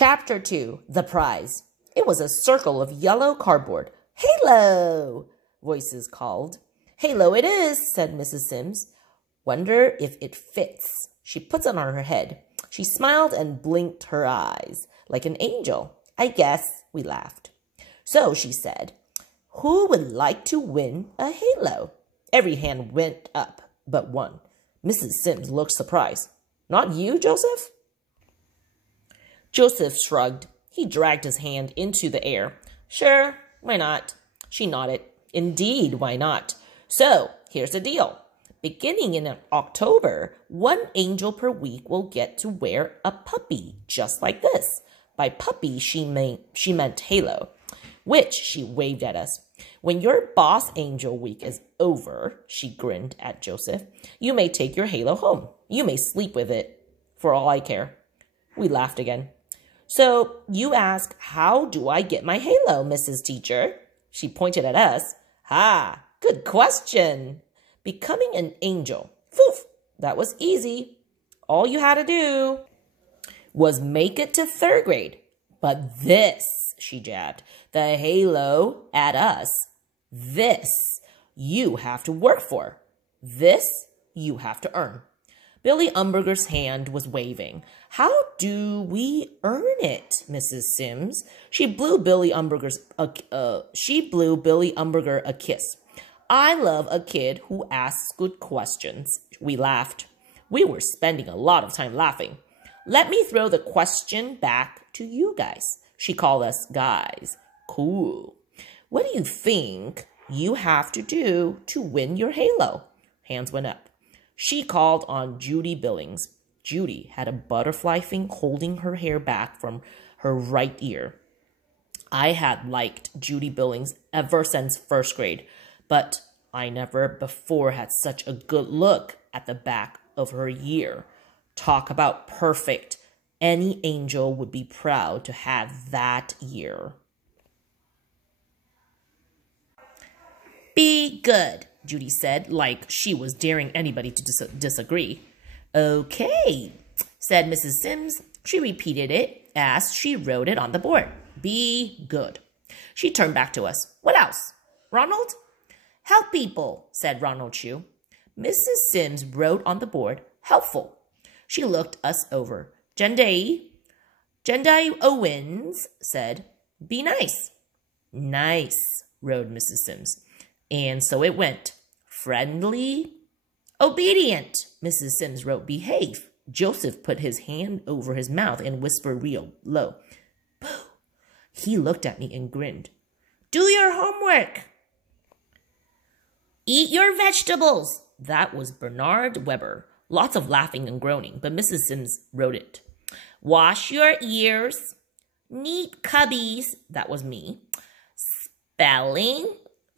Chapter 2, The Prize. It was a circle of yellow cardboard. "Halo!" voices called. "Halo it is," said Mrs. Sims. "Wonder if it fits." She puts it on her head. She smiled and blinked her eyes like an angel. "I guess," we laughed. So she said, "Who would like to win a halo?" Every hand went up but one. Mrs. Sims looked surprised. "Not you, Joseph?" Joseph shrugged. He dragged his hand into the air. "Sure, why not?" She nodded. "Indeed, why not? So, here's the deal. Beginning in October, one angel per week will get to wear a puppy just like this." By puppy, she meant halo, which she waved at us. "When your boss angel week is over," she grinned at Joseph, "you may take your halo home. You may sleep with it, for all I care." We laughed again. "So you ask, how do I get my halo, Mrs. Teacher?" She pointed at us. "Ah, good question. Becoming an angel. Poof, that was easy. All you had to do was make it to 3rd grade. But this," she jabbed, "the halo at us, this you have to work for. This you have to earn." Billy Umberger's hand was waving. "How do we earn it, Mrs. Sims?" She blew Billy Umberger a kiss. "I love a kid who asks good questions." We laughed. We were spending a lot of time laughing. "Let me throw the question back to you guys." She called us guys. Cool. "What do you think you have to do to win your halo?" Hands went up. She called on Judy Billings. Judy had a butterfly thing holding her hair back from her right ear. I had liked Judy Billings ever since 1st grade, but I never before had such a good look at the back of her ear. Talk about perfect. Any angel would be proud to have that ear. "Be good," Judy said, like she was daring anybody to disagree. "Okay," said Mrs. Sims. She repeated it as she wrote it on the board. "Be good." She turned back to us. "What else? Ronald?" "Help people," said Ronald Shue. Mrs. Sims wrote on the board, "Helpful." She looked us over. Jendai Owens said, "Be nice." "Nice," wrote Mrs. Sims. And so it went. Friendly, obedient. Mrs. Sims wrote, "Behave." Joseph put his hand over his mouth and whispered real low, "Boo." He looked at me and grinned. "Do your homework." "Eat your vegetables." That was Bernard Weber. Lots of laughing and groaning, but Mrs. Sims wrote it. "Wash your ears." "Neat cubbies." That was me. "Spelling."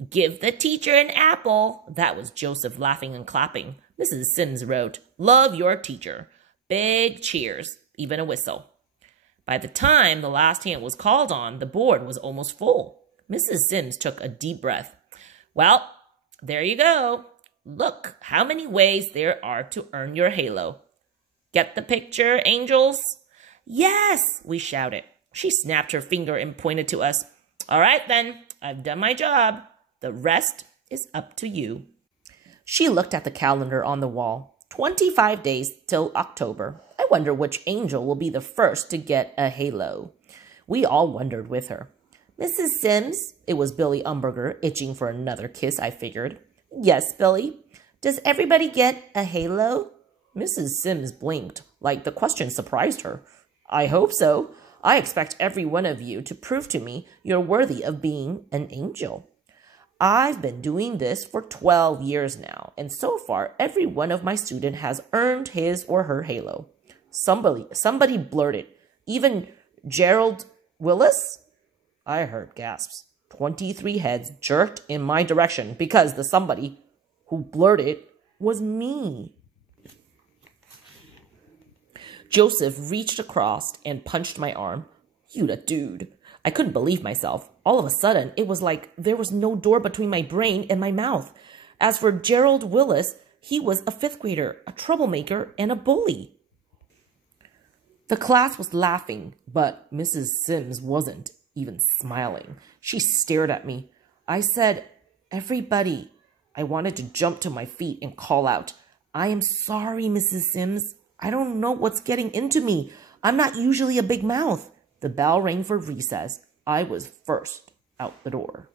"Give the teacher an apple." That was Joseph laughing and clapping. Mrs. Sims wrote, "Love your teacher." Big cheers, even a whistle. By the time the last hand was called on, the board was almost full. Mrs. Sims took a deep breath. "Well, there you go. Look how many ways there are to earn your halo. Get the picture, angels?" "Yes," we shouted. She snapped her finger and pointed to us. "All right, then. I've done my job. The rest is up to you." She looked at the calendar on the wall. 25 days till October. I wonder which angel will be the first to get a halo. We all wondered with her. "Mrs. Sims," it was Billy Umberger, itching for another kiss, I figured. "Yes, Billy. Does everybody get a halo?" Mrs. Sims blinked, like the question surprised her. "I hope so. I expect every one of you to prove to me you're worthy of being an angel. I've been doing this for 12 years now, and so far every one of my students has earned his or her halo." Somebody blurted, "Even Gerald Willis?" I heard gasps. 23 heads jerked in my direction because the somebody who blurted was me. Joseph reached across and punched my arm. "You the dude." I couldn't believe myself. All of a sudden, it was like there was no door between my brain and my mouth. As for Gerald Willis, he was a 5th grader, a troublemaker, and a bully. The class was laughing. But Mrs. Sims wasn't even smiling. She stared at me. I said, "Everybody." I wanted to jump to my feet and call out, "I am sorry, Mrs. Sims. I don't know what's getting into me. I'm not usually a big mouth." The bell rang for recess. I was first out the door.